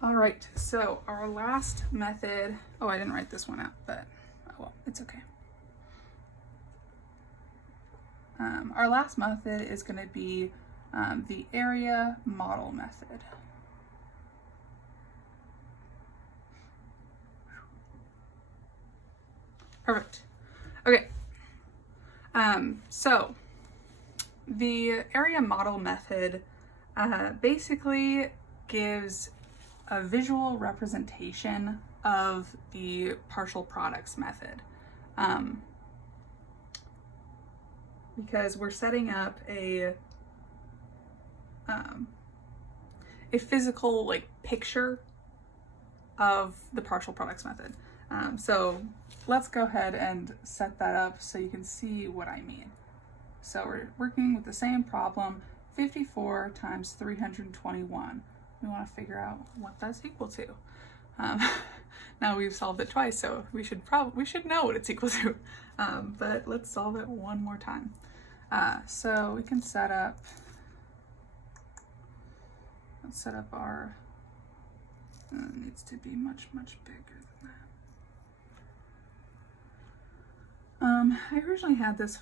All right, so our last method, oh, I didn't write this one out, but oh well, it's okay. Our last method is going to be the area model method. Perfect. Okay. So the area model method basically gives a visual representation of the partial products method. Because we're setting up a physical like picture of the partial products method. So let's go ahead and set that up so you can see what I mean. So we're working with the same problem, 54 times 321. We want to figure out what that's equal to. Now we've solved it twice, so we should know what it's equal to. But let's solve it one more time. So we can set up our, it needs to be much bigger than that. I originally had this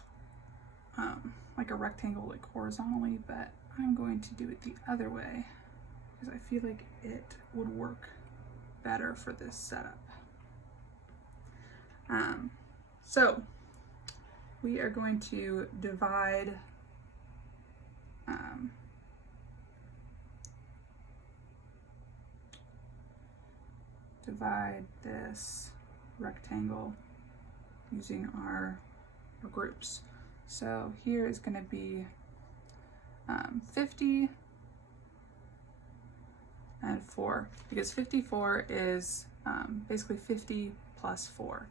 like a rectangle, like horizontally, but I'm going to do it the other way because I feel like it would work better for this setup. So we are going to divide this rectangle using our groups. So here is going to be 50 and 4, because 54 is basically 50 plus 4.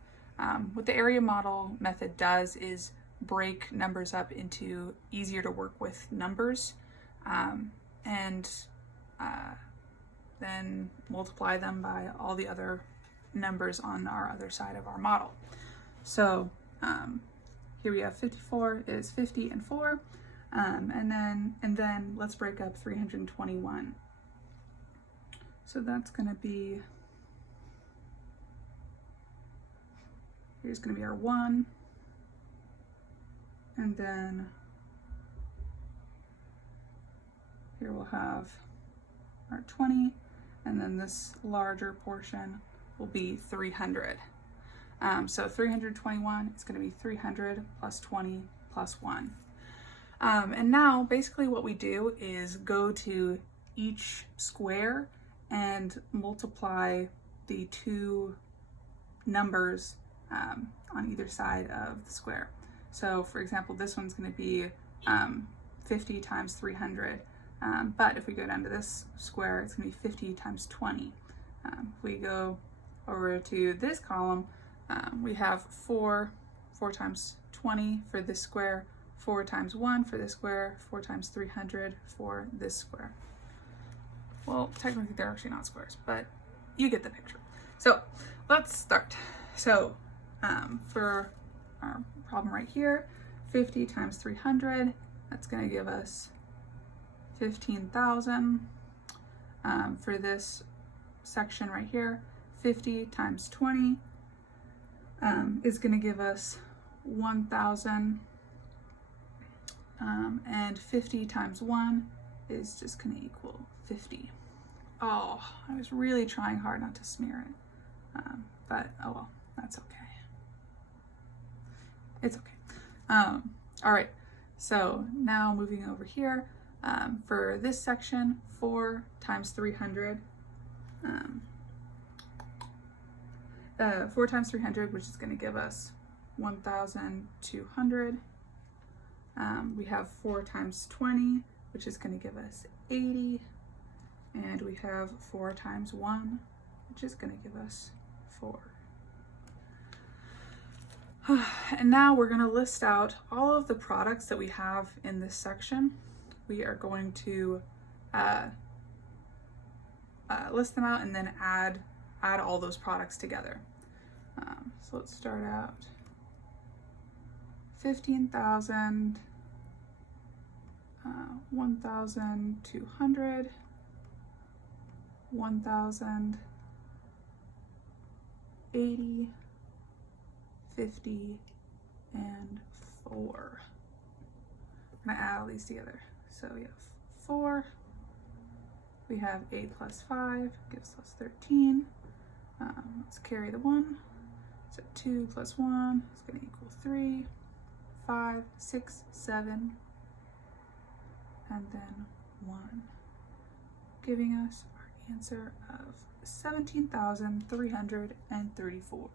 What the area model method does is break numbers up into easier to work with numbers, and then multiply them by all the other numbers on our other side of our model. So here we have 54 is 50 and 4, and then let's break up 321. So that's going to be, here's going to be our 1, and then here we'll have our 20, and then this larger portion will be 300. So 321 is going to be 300 plus 20 plus 1. And now basically what we do is go to each square and multiply the two numbers on either side of the square. So for example, this one's going to be 50 times 300. But if we go down to this square, it's going to be 50 times 20. If we go over to this column, we have 4 times 20 for this square, 4 times 1 for this square, 4 times 300 for this square. Well, technically they're actually not squares, but you get the picture. So let's start. So for our problem right here, 50 times 300, that's going to give us 15,000. For this section right here, 50 times 20 is going to give us 1,000, and 50 times 1 is just going to equal 50. Oh, I was really trying hard not to smear it, but oh well, that's okay. It's okay. All right, so now moving over here, for this section, 4 times 300, 4 times 300, which is going to give us 1,200. We have 4 times 20, which is going to give us 80. And we have 4 times 1, which is going to give us 4. And now we're going to list out all of the products that we have in this section. We are going to list them out and then add all those products together. So let's start out 15,000, 1,200, 1,000, 80, 50, and 4. I'm gonna add all these together. So we have 4, we have 8 plus 5 gives us 13. Let's carry the 1. So 2 plus 1 is gonna equal 3, 5, 6, 7, and then 1, giving us our answer of 17,334.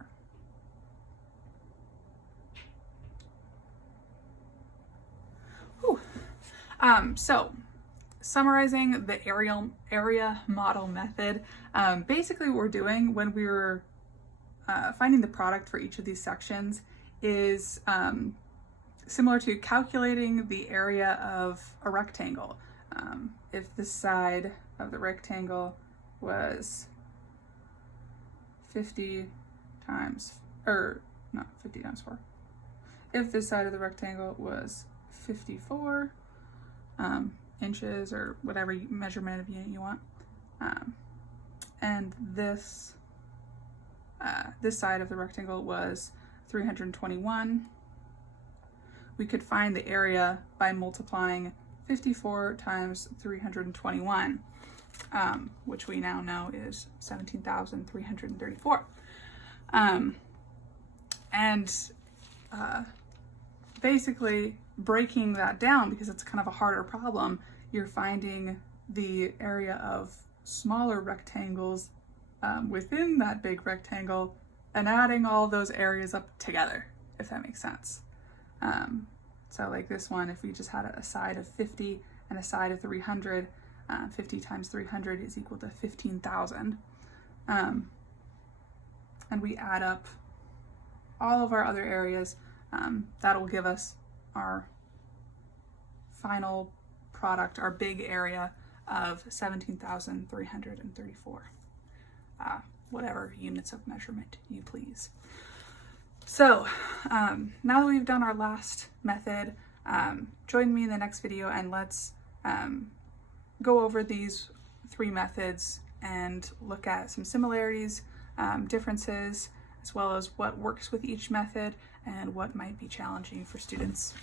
So summarizing the area model method, basically what we're doing when we were finding the product for each of these sections is similar to calculating the area of a rectangle. If the side of the rectangle was 50 times, or not 50 times 4. If this side of the rectangle was 54 inches, or whatever measurement of unit you want, and this side of the rectangle was 321, we could find the area by multiplying 54 times 321, which we now know is 17,334. Basically breaking that down, because it's kind of a harder problem, you're finding the area of smaller rectangles within that big rectangle and adding all those areas up together, if that makes sense. So like this one, if we just had a side of 50 and a side of 300, 50 times 300 is equal to 15,000. And we add up all of our other areas, that'll give us our final product, our big area of 17,334. Whatever units of measurement you please. So now that we've done our last method, join me in the next video and let's go over these 3 methods and look at some similarities, differences, as well as what works with each method and what might be challenging for students.